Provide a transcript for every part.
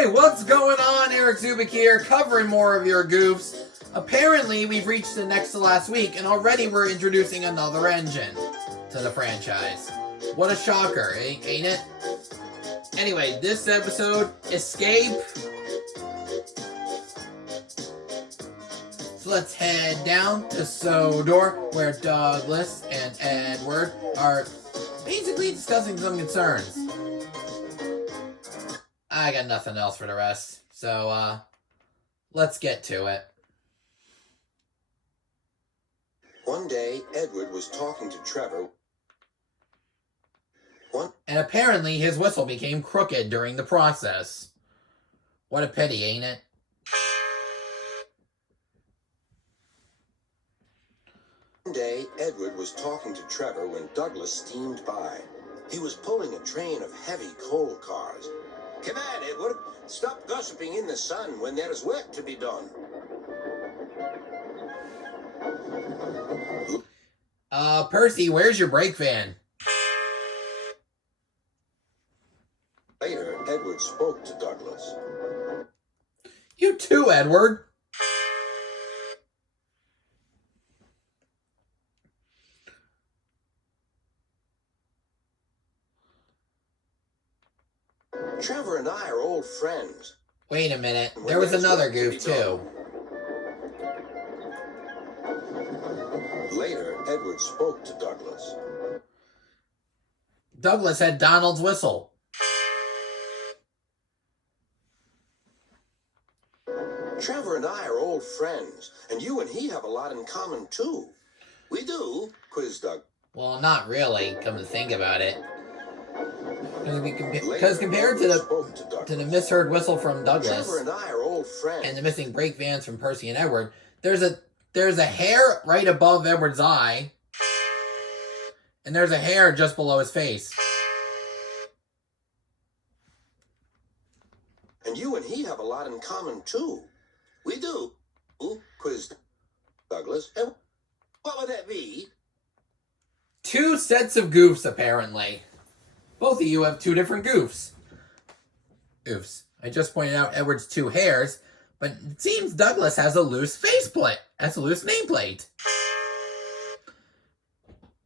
Hey, what's going on? Eric Zubik here, covering more of your goofs. Apparently, we've reached the next to last week, and already we're introducing another engine to the franchise. What a shocker, ain't it? Anyway, this episode, Escape. So let's head down to Sodor, where Douglas and Edward are basically discussing some concerns. I got nothing else for the rest, so let's get to it. One day, Edward was talking to Trevor. And apparently his whistle became crooked during the process. What a pity, ain't it? One day, Edward was talking to Trevor when Douglas steamed by. He was pulling a train of heavy coal cars. "Come on, Edward. Stop gossiping in the sun when there is work to be done." Percy, where's your brake van? Later, Edward spoke to Douglas. You too, Edward. Trevor and I are old friends. Wait a minute. There was another goof, too. Later, Edward spoke to Douglas. Douglas had Donald's whistle. Trevor and I are old friends, and you and he have a lot in common, too. "We do?" quizzed Doug. Well, not really, come to think about it. Because compared to the misheard whistle from Douglas Trevor and I are old friends. and the missing brake vans from Percy and Edward, there's a hair right above Edward's eye, and there's a hair just below his face. And you and he have a lot in common, too. "We do?" quizzed Douglas. "And what would that be?" Two sets of goofs, apparently. Both of you have two different goofs. Oofs. I just pointed out Edward's two hairs, but it seems Douglas has a loose faceplate. That's a loose nameplate.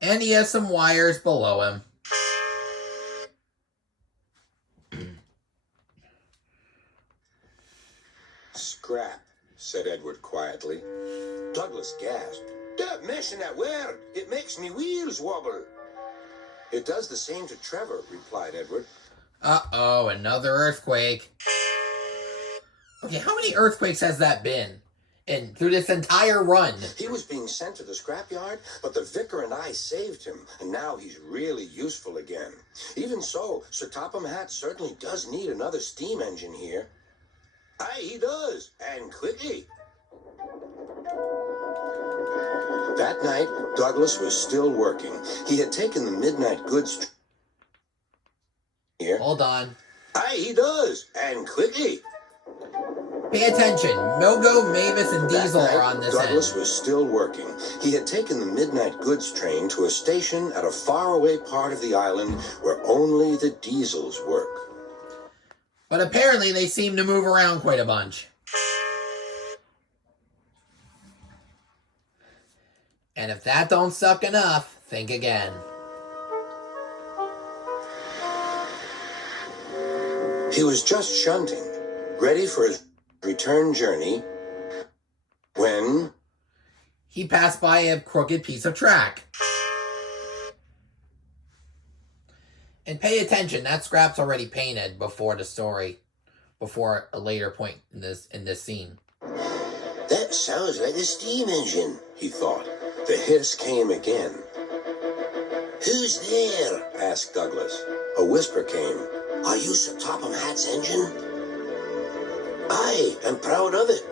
And he has some wires below him. "Scrap," said Edward quietly. Douglas gasped. "Don't mention that word. It makes me wheels wobble." "It does the same to Trevor," replied Edward. Uh-oh, another earthquake. Okay, how many earthquakes has that been through this entire run? He was being sent to the scrapyard, but the vicar and I saved him, and now he's really useful again. Even so, Sir Topham Hatt certainly does need another steam engine here. "Aye, he does, and quickly." That night, Douglas was still working. He had taken the midnight goods here. Hold on. "Aye, he does, and quickly." Pay attention. Milgo, Mavis, and Diesel are on this Douglas end. was still working. He had taken the midnight goods train to a station at a faraway part of the island where only the Diesels work. But apparently they seem to move around quite a bunch. And if that don't suck enough, think again. He was just shunting, ready for his return journey, when He passed by a crooked piece of track. And pay attention, that scrap's already painted before the story, before a later point in this scene. "That sounds like a steam engine," he thought. The hiss came again. "Who's there?" asked Douglas. A whisper came. "Are you Sir Topham Hatt's engine?" "Aye, I'm proud of it."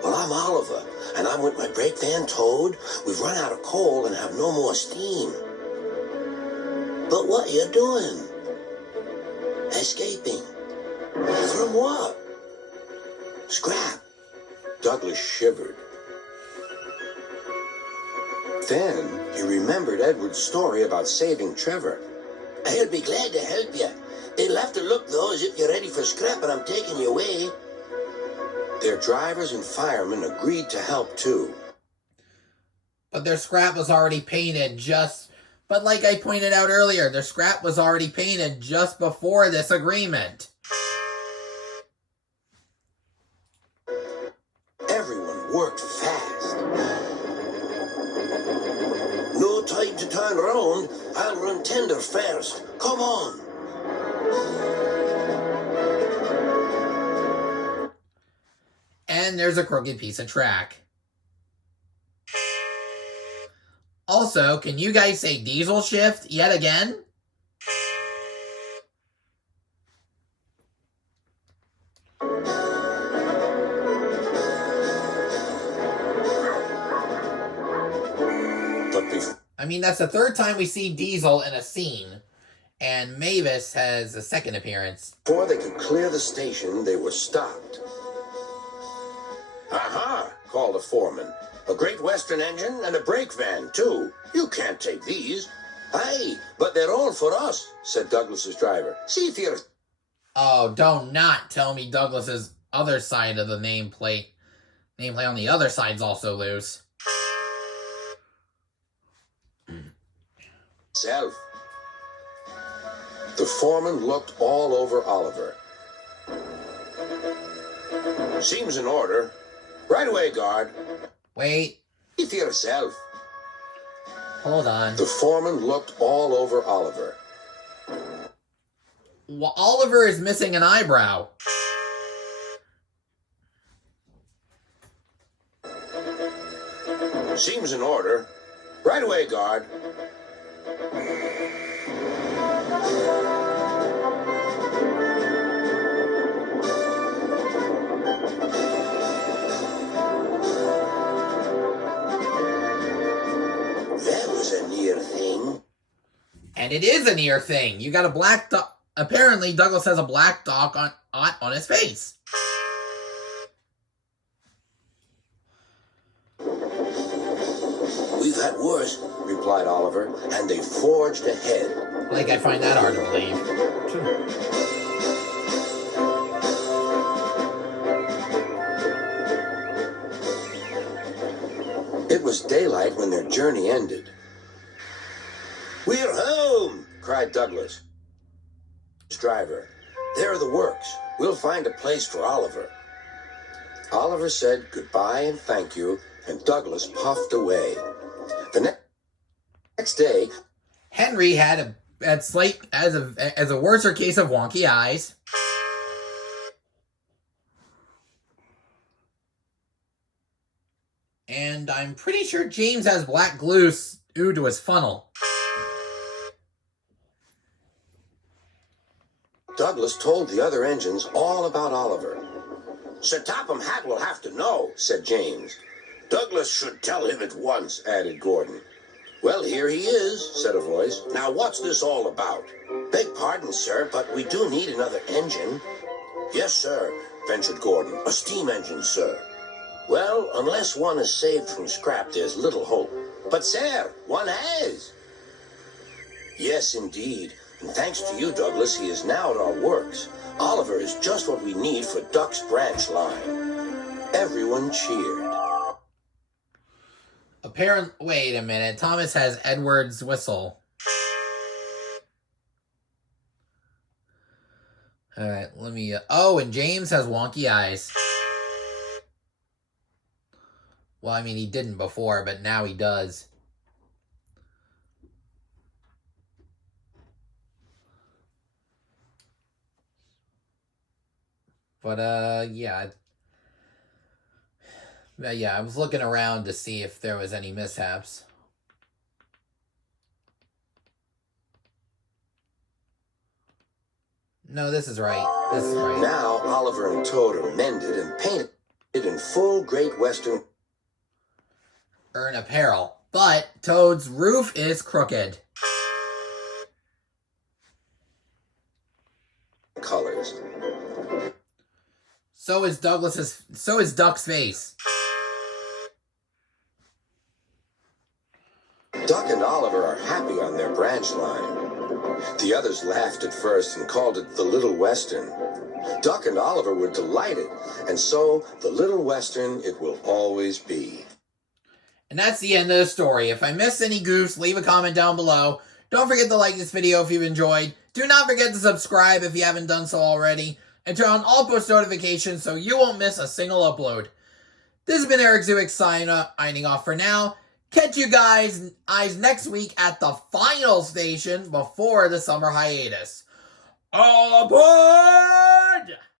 "Well, I'm Oliver, and I'm with my brake van towed. We've run out of coal and have no more steam." "But what are you doing?" "Escaping." "From what?" "Scrap." Douglas shivered. Then he remembered Edward's story about saving Trevor. I'll be glad to help you. It'll have to look, though, as if you're ready for scrap and I'm taking you away. Their drivers and firemen agreed to help, too. But their scrap was already painted But like I pointed out earlier, their scrap was already painted just before this agreement. Everyone worked fast. No time to turn round. I'll run tender first. Come on. And there's a crooked piece of track. Also, can you guys say diesel shift yet again? I mean, that's the third time we see Diesel in a scene, and Mavis has a second appearance. Before they could clear the station, they were stopped. Aha! Called a foreman. A Great Western engine and a brake van, too. You can't take these. Aye, but they're all for us, said Douglas's driver. See if you're... Oh, don't not tell me Douglas's other side of the nameplate. Nameplate on the other side's also loose. Self. The foreman looked all over Oliver. Seems in order. Right away, guard. Wait. See for yourself. Hold on. The foreman looked all over Oliver. Well, Oliver is missing an eyebrow. Seems in order. Right away, guard. That was a near thing. And it is a near thing. You got a black dot. Apparently, Douglas has a black dot on his face. We've had worse, replied Oliver, and they forged ahead. Like, I find that hard to believe. It was daylight when their journey ended. We're home, cried Douglas. Driver, there are the works. We'll find a place for Oliver. Oliver said goodbye and thank you, and Douglas puffed away. The next day, Henry had a worser case of wonky eyes. And I'm pretty sure James has black glue to his funnel. Douglas told the other engines all about Oliver. Sir Topham Hatt will have to know, said James. Douglas should tell him at once, added Gordon. Well, here he is, said a voice. Now, what's this all about? Beg pardon, sir, but we do need another engine. Yes, sir, ventured Gordon. A steam engine, sir. Well, unless one is saved from scrap, there's little hope. But, sir, one has. Yes, indeed. And thanks to you, Douglas, he is now at our works. Oliver is just what we need for Duck's branch line. Everyone cheered. Wait a minute. Thomas has Edward's whistle. Alright, let me... oh, and James has wonky eyes. Well, I mean, he didn't before, but now he does. But, yeah. Yeah, I was looking around to see if there was any mishaps. No, this is right. This is right. Now, Oliver and Toad are mended and painted in full Great Western apparel. But Toad's roof is crooked. colors. So is Duck's face. Duck and Oliver are happy on their branch line. The others laughed at first and called it the Little Western. Duck and Oliver were delighted, and so the Little Western it will always be. And that's the end of the story. If I missed any goofs, leave a comment down below. Don't forget to like this video if you've enjoyed. Do not forget to subscribe if you haven't done so already. And turn on all post notifications so you won't miss a single upload. This has been Eric Zuick signing off for now. Catch you guys next week at the final station before the summer hiatus. All aboard!